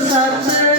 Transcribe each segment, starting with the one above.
sat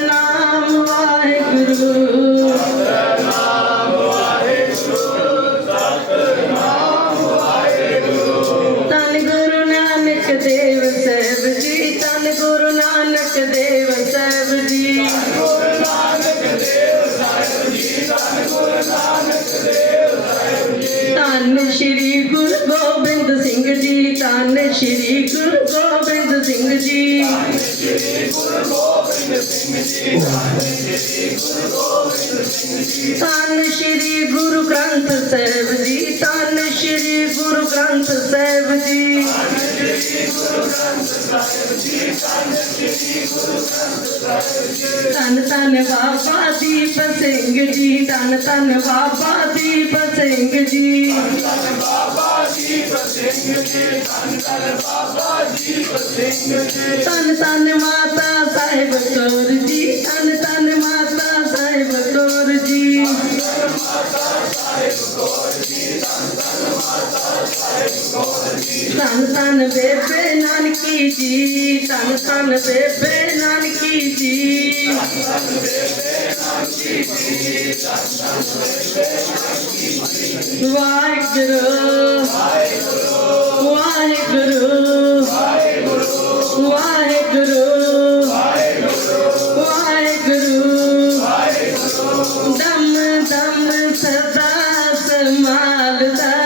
Granth Sahib ji ਧੰਨ ਸ਼੍ਰੀ ਗੁਰੂ ਗ੍ਰੰਥ ਸਾਹਿਬ ਜੀ। ਧੰਨ ਧੰਨ ਬਾਬਾ ਦੀਪ ਸਿੰਘ ਜੀ, ਧੰਨ ਧੰਨ ਬਾਬਾ ਦੀਪ ਸਿੰਘ ਜੀ। ਧੰਨ ਧੰਨ ਮਾਤਾ ਸਾਹਿਬ ਕੌਰ ਜੀ, ਧੰਨ ਧੰਨ ਧੰਨ ਧੰਨ ਬੇਬੇ ਨਾਨਕੀ ਜੀ ਧੰਨ ਧੰਨ ਬੇਬੇ ਨਾਨਕੀ ਜੀ। ਵਾਹਿਗੁਰੂ ਵਾਹਿਗੁਰੂ ਵਾਹਿਗੁਰੂ ਵਾਹਿਗੁਰੂ। ਦਮ ਦਮ ਸਦਾ ਸਮਾਲਦਾ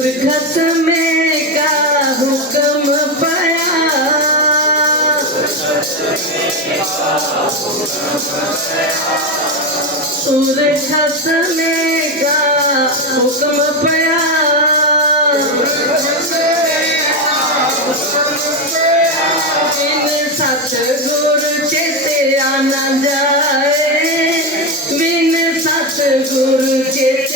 सुरखत में का हुक्म पाया सुरखत में का हुक्म पाया बिन सतगुर चेते आना जाए बिन सतगुर चेते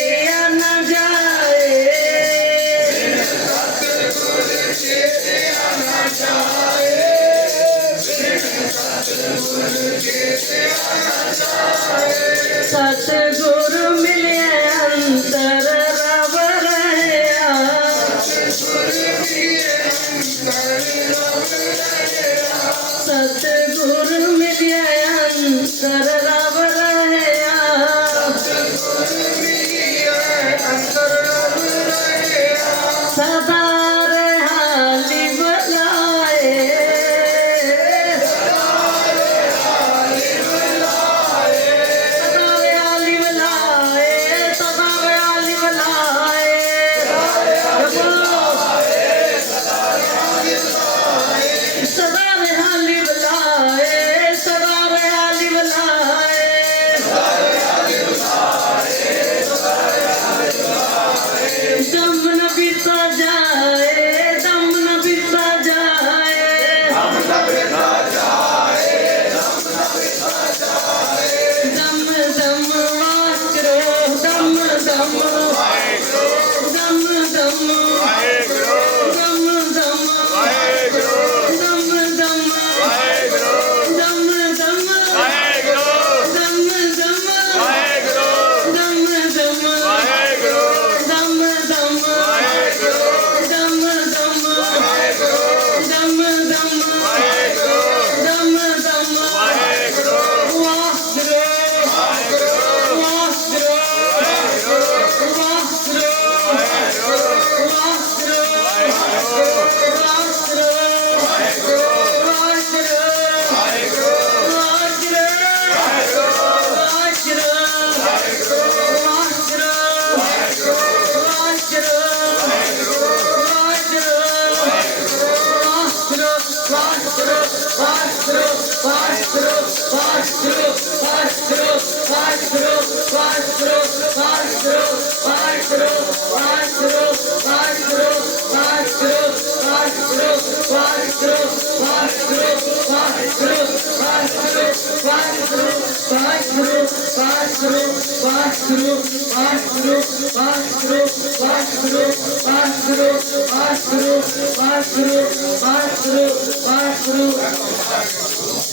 through, pass through, pass through.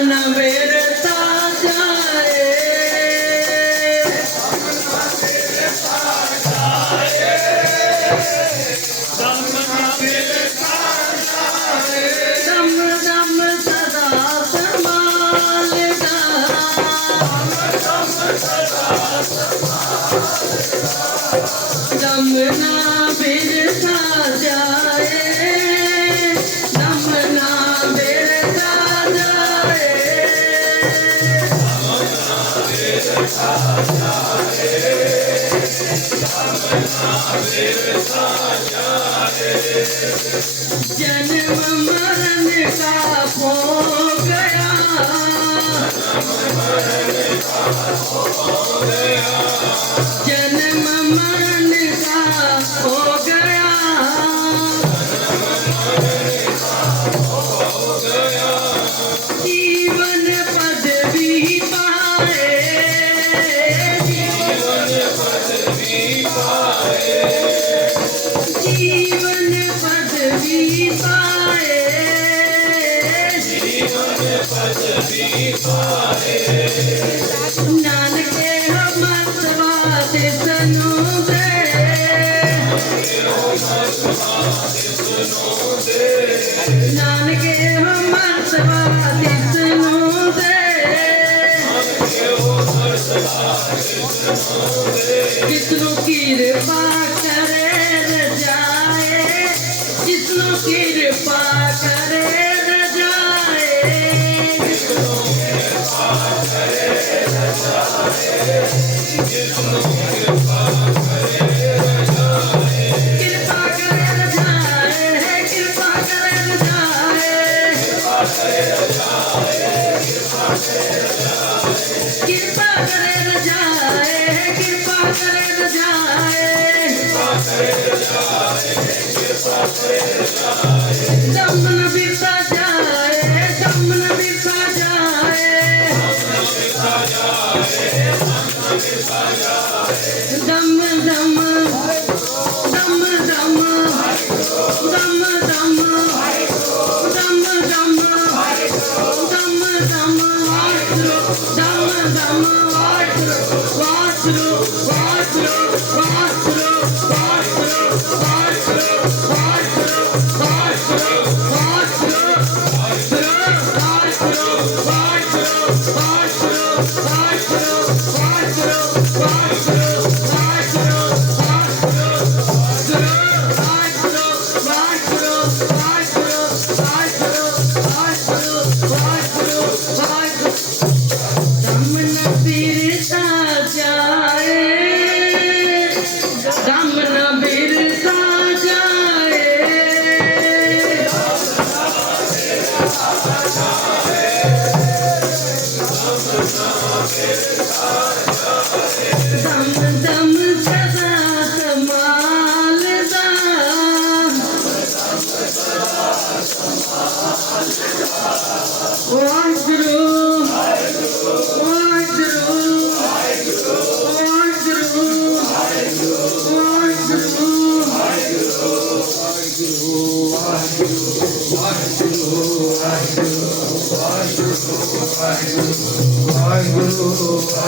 when I'm. जन्म मरण का फोन किसनु कृपा करे रजाए किसनु कृपा करे रजाए किसनु कृपा करे रजाए किसनु कृपा I'm gonna be proud.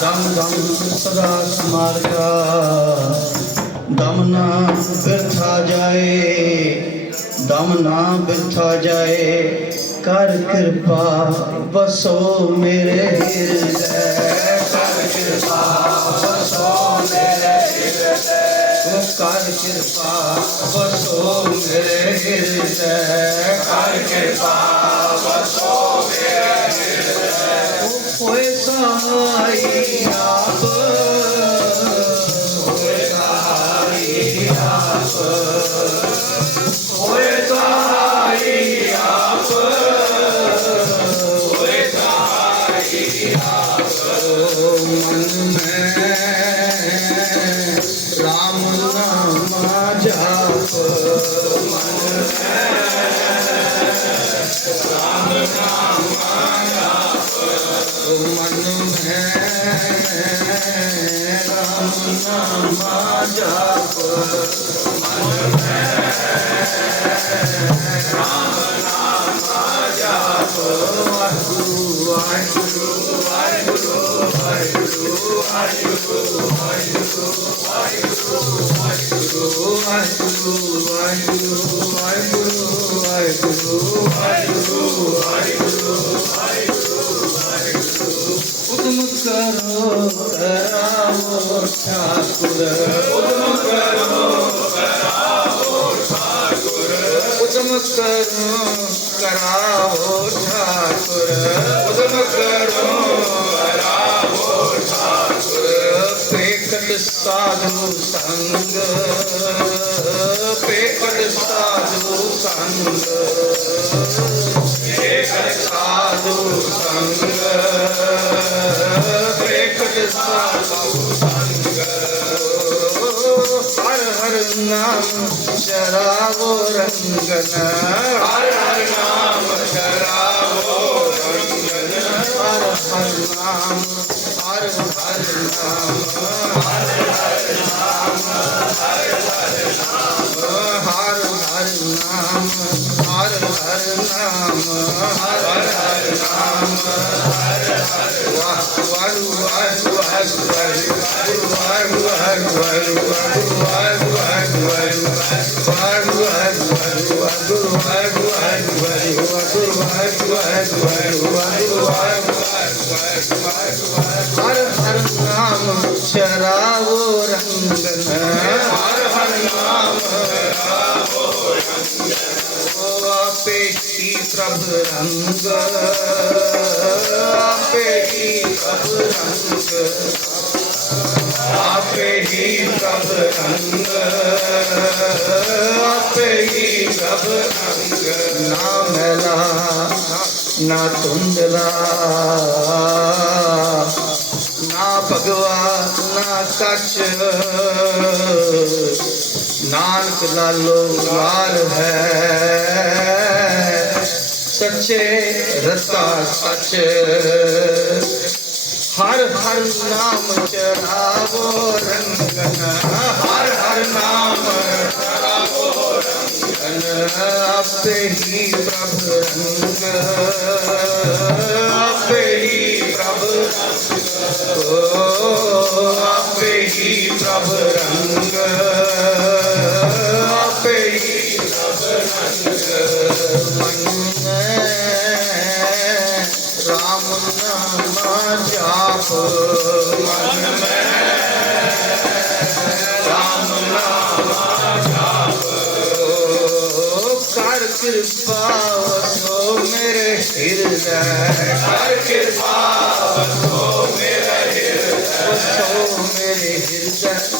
ਦਮ ਦਮ ਸਦਾ ਸਮਾਰਗਾ ਦਮ ਨਾ ਬਿਰਥਾ ਜਾਏ ਦਮ ਨਾ ਵਿਰਥਾ ਜਾਏ ਕਰ ਕਿਰਪਾ ਵਸੋ ਮੇਰੇ ਹਿਰਦੈ ਕਿਰਪਾ ਵਸੋ ਮੇਰੇ ਹਿਰਦੈ ਉਹ ਕਰ ਕਿਰਪਾ ਵਸੋ ਮੇਰੇ ਹਿਰਦੈ ਕਰ ਕਿਰਪਾ ਵਸੋ ਮੇਰੇ ਹਿਰਦੈ ਉਹ ਹੋਏ ਸਹਾਈ ਆਪ ਹੋਏ ਸਹਾਈ ਆਪ ਰਾਮ ਨਾਮ ਜਾਪ ਮਨ ਵਾਹਿਗੁਰੂ ਵਾਹਿਗੁਰੂ ਵਾਹਿਗੁਰੂ ਵਾਹਿਗੁਰੂ ਵਾਹਿਗੁਰੂ ਵਾਹਿਗੁਰੂ ਵਾਹਿਗੁਰੂ ਵਾਹਿਗੁਰੂ ਵਾਹਿਗੁਰੂ ਵਾਹਿਗੁਰੂ ਉਦਮ ਠਾਕੁਰ ਉਦਮ ਕਰੋ ਉਦਮ ਕਰੋ ਕਰਾਵੋ ਠਾਕੁਰ ਉਦਮ ਕਰੋ ਕਰਾਵੋ ਠਾਕੁਰ ਪ੍ਰੇਕਟ ਸਾਧੂ ਸੰਗ ਪ੍ਰੇਕਟ ਸਾਧੂ ਸੰਗ ਪ੍ਰੇਕਟ ਸਾਧੂ ਸੰਗ ਪ੍ਰੇਕਟ ਸਾਧੂ ਸੰਗ हर हर नाम शराबो रंगना हर हर नाम शराबो रंगना हर हर नाम हर हर नाम हर हर नाम हर हर नाम हर हर नाम हर हर नाम हर हर नाम हर हर वाह वाह वाह वाह ਹਰ ਹਰ ਨਾਮ ਸ਼ਰਾਵੋ ਰੰਗਨਾ ਹਰ ਹਰ ਨਾਮ ਸ਼ਰਾਵੋ ਰੰਗਨਾ ਓ ਆਪੇ ਹੀ ਪ੍ਰਭ ਰੰਗ ਆਪੇ ਹੀ ਪ੍ਰਭ ਰੰਗ ਆਪੇ ਹੀ ਪ੍ਰਭ ਅੰਗ ਆਪੇ ਹੀ ਪ੍ਰਭ ਅੰਗ ਨਾ ਮੈਲਾ, ਨਾ ਧੁੰਦਲਾ, ਨਾ ਭਗਵਾ, ਨਾ ਕੱਚ ਨਾਨਕ ਲਾਲੋ ਲਾਲ ਹੈ। ਸੱਚੇ ਰਤਾ ਸੱਚ ਹਰ ਹਰ ਨਾਮ ਚਰਾਵੋ ਰੰਗਨ ਹਰ ਹਰ ਨਾਮ ਚਰਾਵੋ ਰੰਗਨ ਆਪੇ ਹੀ ਪ੍ਰਭ ਰੰਗ। ਆਪੇ ਹੀ ਪ੍ਰਭ ਰੰਗ। ਆਪੇ ਹੀ ਪ੍ਰਭ ਰੰਗ। ਕਰ ਕਿਰਪਾ ਵਸੋ ਮੇਰੇ ਹਿਰਦੈ ਕਰ ਕਿਰਪਾ ਵਸੋ ਮੇਰੇ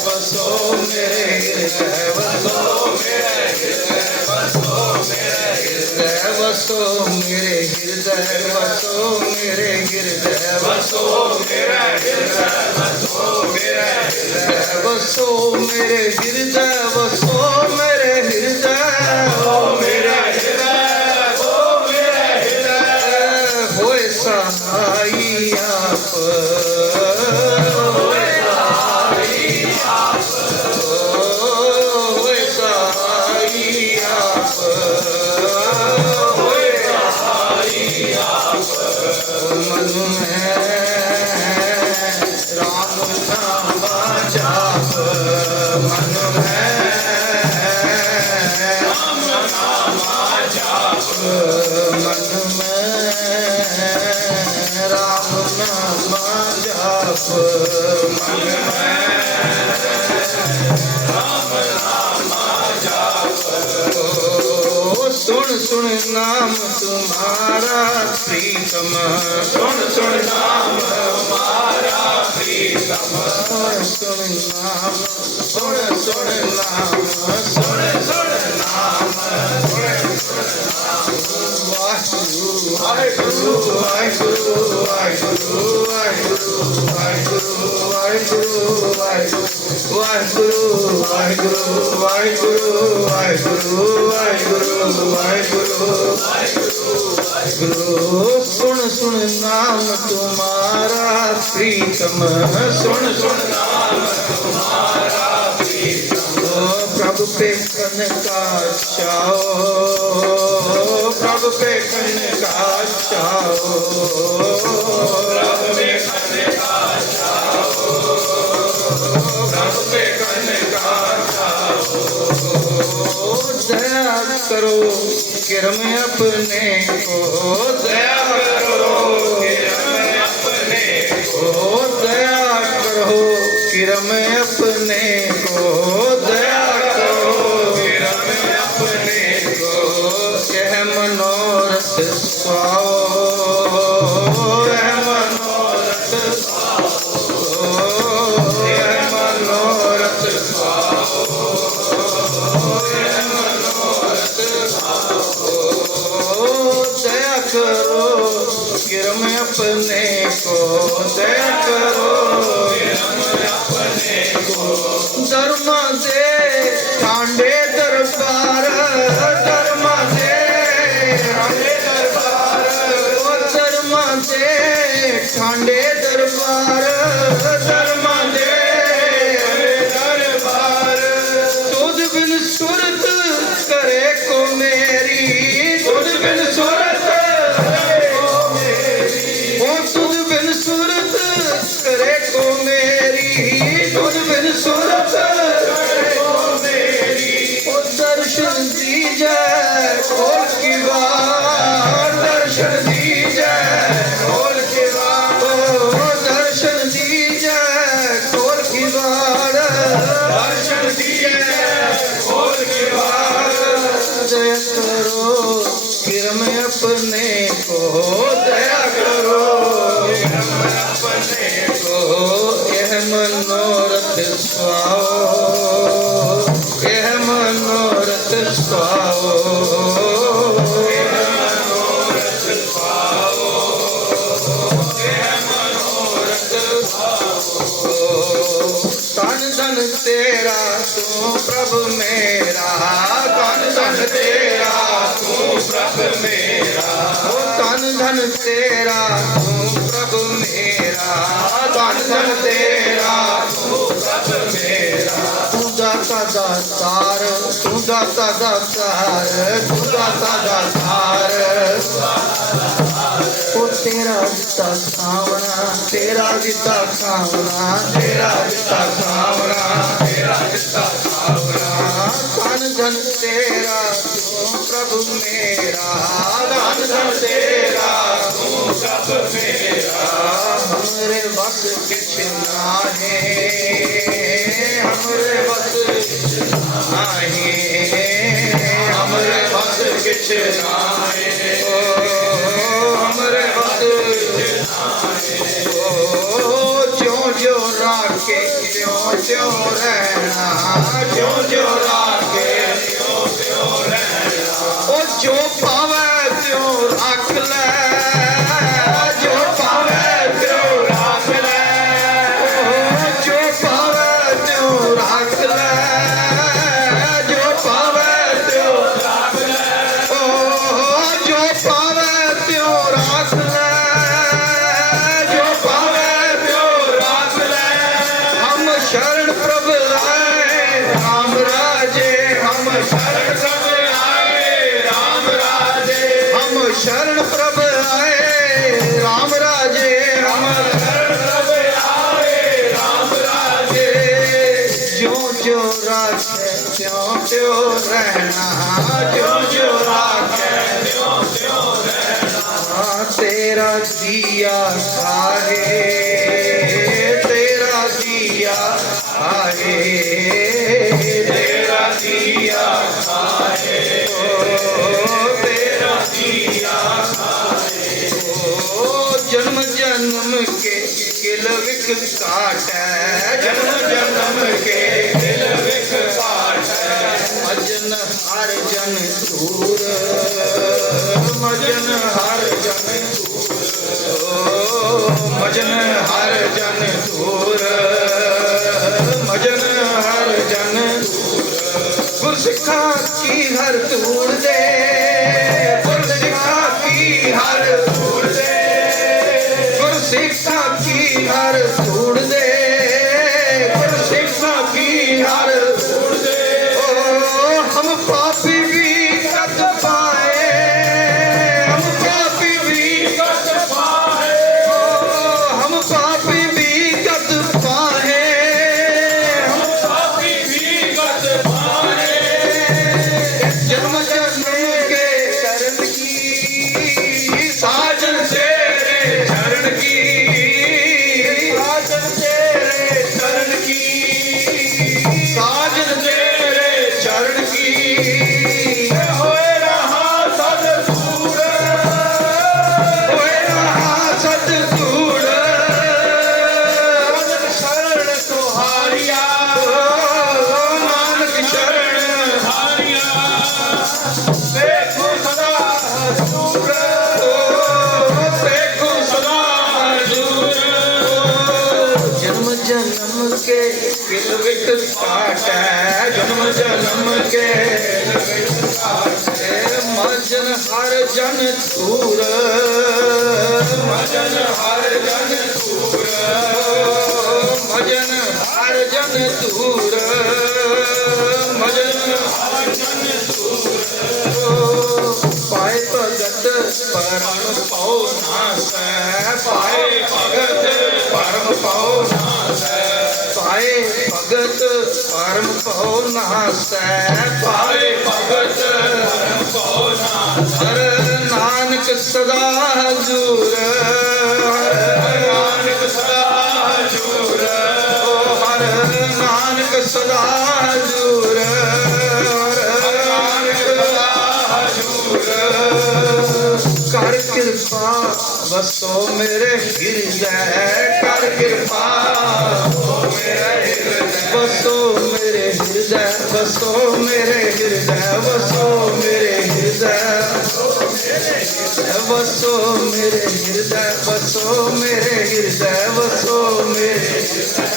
ਵਸੋ ਮੇਰੇ ਹਿਰਦੈ ਵਸੋ ਮੇਰੇ ਹਿਰਦੈ ਵਸੋ ਮੇਰੇ ਹਿਰਦੈ ਵਸੋ ਮੇਰੇ ਹਿਰਦੈ ਵਸੋ ਮੇਰੇ ਹਿਰਦੈ ਵਸੋ ਮੇਰੇ ਹਿਰਦੈ ਵਸੋ ਮੇਰੇ ਹਿਰਦੈ ਵਸੋ ਮੇਰੇ ਹਿਰਦੈ ਵਸੋ ਮੇਰੇ ਹਿਰਦੈ ਵਸੋ ਮੇਰੇ ਹਿਰਦੈ सुन सुन नाम तुम्हारा प्रीतम सुन सुन नाम तुम्हारा Come on. ਸੁਣ ਸੁਣ ਨਾਮ ਤੁਮਾਰਾ ਪ੍ਰੀਤਮ ਪ੍ਰਭ ਪੇਖਨ ਕਾ ਚਾਓ ਪ੍ਰਭ ਪੇਖਨ ਕਾ ਚਾਓ ਕਰੋ ਕਿਰਮ ਆਪਣੇ ਕੋ ਦਇਆ Eu me essa dharma se किरम अपने को दया करो अपने को यह मनोरथ स्वाओ यह मनोरथ स्वाओ यह मनोरथ स्वाओ यह मनोरथ स्वाओ तन धन तेरा तू प्रभु मेरा ਧਨ ਤੇਰਾ ਤੂੰ ਪ੍ਰਭ ਮੇਰਾ। ਓ ਧਨ ਧਨ ਤੇਰਾ ਤੂੰ ਪ੍ਰਭ ਮੇਰਾ। ਧਨ ਧਨ ਤੇਰਾ ਤੂੰ ਪ੍ਰਭ ਮੇਰਾ। ਤੂੰ ਦਾਤਾ ਦਾ ਸਾਰ ਤੂੰ ਦਾਤਾ ਦਾ ਸਾਰ ਤੂੰ ਦਾਤਾ ਦਾ ਸਾਰ। ਉਹ ਤੇਰਾ ਦਿੱਤਾ ਖਾਵਣਾ ਤੇਰਾ ਦਿੱਤਾ ਖਾਵਣਾ ਤੇਰਾ ਦਿੱਤਾ ਖਾਵਣਾ ਤੇਰਾ ਦਿੱਤਾ ਖਾਵਣਾ ਧਨ ਧਨ ਤੇਰਾ ਤੂੰ ਪ੍ਰਭੂ ਮੇਰਾ। ਧਨ ਧਨ ਤੇਰਾ ਤੂੰ ਪ੍ਰਭੂ ਮੇਰਾ। ਹਮਰੇ ਵਸ ਕਿਛ हमरे बस नाही हमरे बस किछ नाए ओ हमरे बस ओ जो जो राखे जो जो रहना जो जो राखे जो जो रहना ओ जो पावे त्यो रख ले Hey, hey, hey. ਜਨਮ ਕੇ ਕਿਲ ਵਿਖ ਕਾਟੈ ਜਨਮ ਜਨਮ ਕੇ ਕਿਲ ਵਿਖ ਕਾਟੈ ਮਜਨ ਹਰ ਜਨ ਦੂਰ। ਮਜਨ ਹਰ ਜਨ ਦੂਰ। ਮਜਨ ਹਰ ਜਨ ਦੂਰ। ਮਜਨ ਹਰ ਜਨ ਗੁਰ ਸਿੱਖਾਂ ਕੀ ਹਰ ਧੂੜ ਦੇ। ਗੁਰ ਕੀ ਹਰ ਕੀ ਕਿਲ ਵਿਕ ਕਾਟੈ ਜਨਮ ਜਨਮ ਕੇ ਮਜਨ ਹਰ ਜਨ ਧੂਰ ਮਜਨ ਹਰ ਜਨ ਧੂਰ ਮਜਨ ਹਰ ਜਨ ਧੂਰ ਮਜਨ ਹਰ ਜਨ ਪਾਏ ਪਰਮ ਪਾਉ ਨਾਸੈ ਪਾਏ ਭਗਤ ਪਰਮ ਪਾਉ ਨਾਸੈ ਪਾਏ ਭਗਤ ਪਰਮ ਪਾਉ ਨਾਸੈ ਪਾਏ ਭਗਤ ਪਰਮ ਪਾਉ ਨਾਸੈ ਨਾਨਕ ਸਦਾ ਹਜ਼ੂਰ ਹਰ ਨਾਨਕ ਸਦਾ ਹਜ਼ੂਰ ਓ ਹਰ ਨਾਨਕ ਸਦਾ ਹਜ਼ੂਰ ਵਸੋ ਮੇਰੇ ਹਿਰਦੈ ਕਰ ਕਿਰਪਾ। ਵਸੋ ਮੇਰੇ ਹਿਰਦੈ ਵਸੋ ਮੇਰੇ ਹਿਰਦੈ ਵਸੋ ਮੇਰੇ ਹਿਰਦੈ। ਵਸੋ ਮੇਰੇ ਹਿਰਦੈ ਵਸੋ ਮੇਰੇ ਹਿਰਦੈ ਵਸੋ ਮੇਰੇ ਹਿਰਦੈ।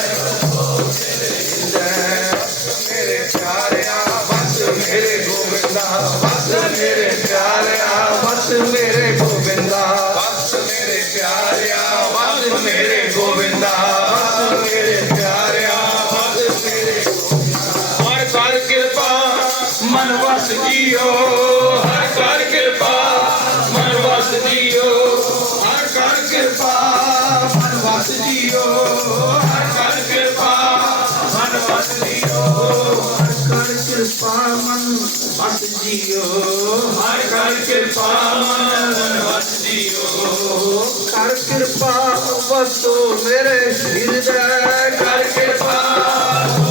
ਮੇਰੇ ਪਿਆਰਿਆ, ਬਸ ਮੇਰੇ ਗੋਬਿੰਦਾ ਬਸ ਮੇਰੇ ਪਿਆਰਿਆ, ਬਸ ਮੇਰੇ ਵਸ ਜੀਓ, ਹਰ ਕਰ ਕਿਰਪਾ, ਮਨ ਵਸ ਜੀਓ, ਹਰ ਕਰ ਕਿਰਪਾ, ਮਨ ਵਸ ਜੀਓ, ਹਰ ਕਰ ਕਿਰਪਾ, ਮਨ ਵਸ ਜੀਓ, ਹਰ ਕਰ ਕਿਰਪਾ, ਮਨ ਵਸ ਜੀਓ, ਹਰ ਕਰ ਕਿਰਪਾ, ਮਨ ਵਸ ਜੀਓ। ਕਰ ਕਿਰਪਾ ਵਸੋ ਮੇਰੇ ਹਿਰਦੈ ਕਰ ਕਿਰਪਾ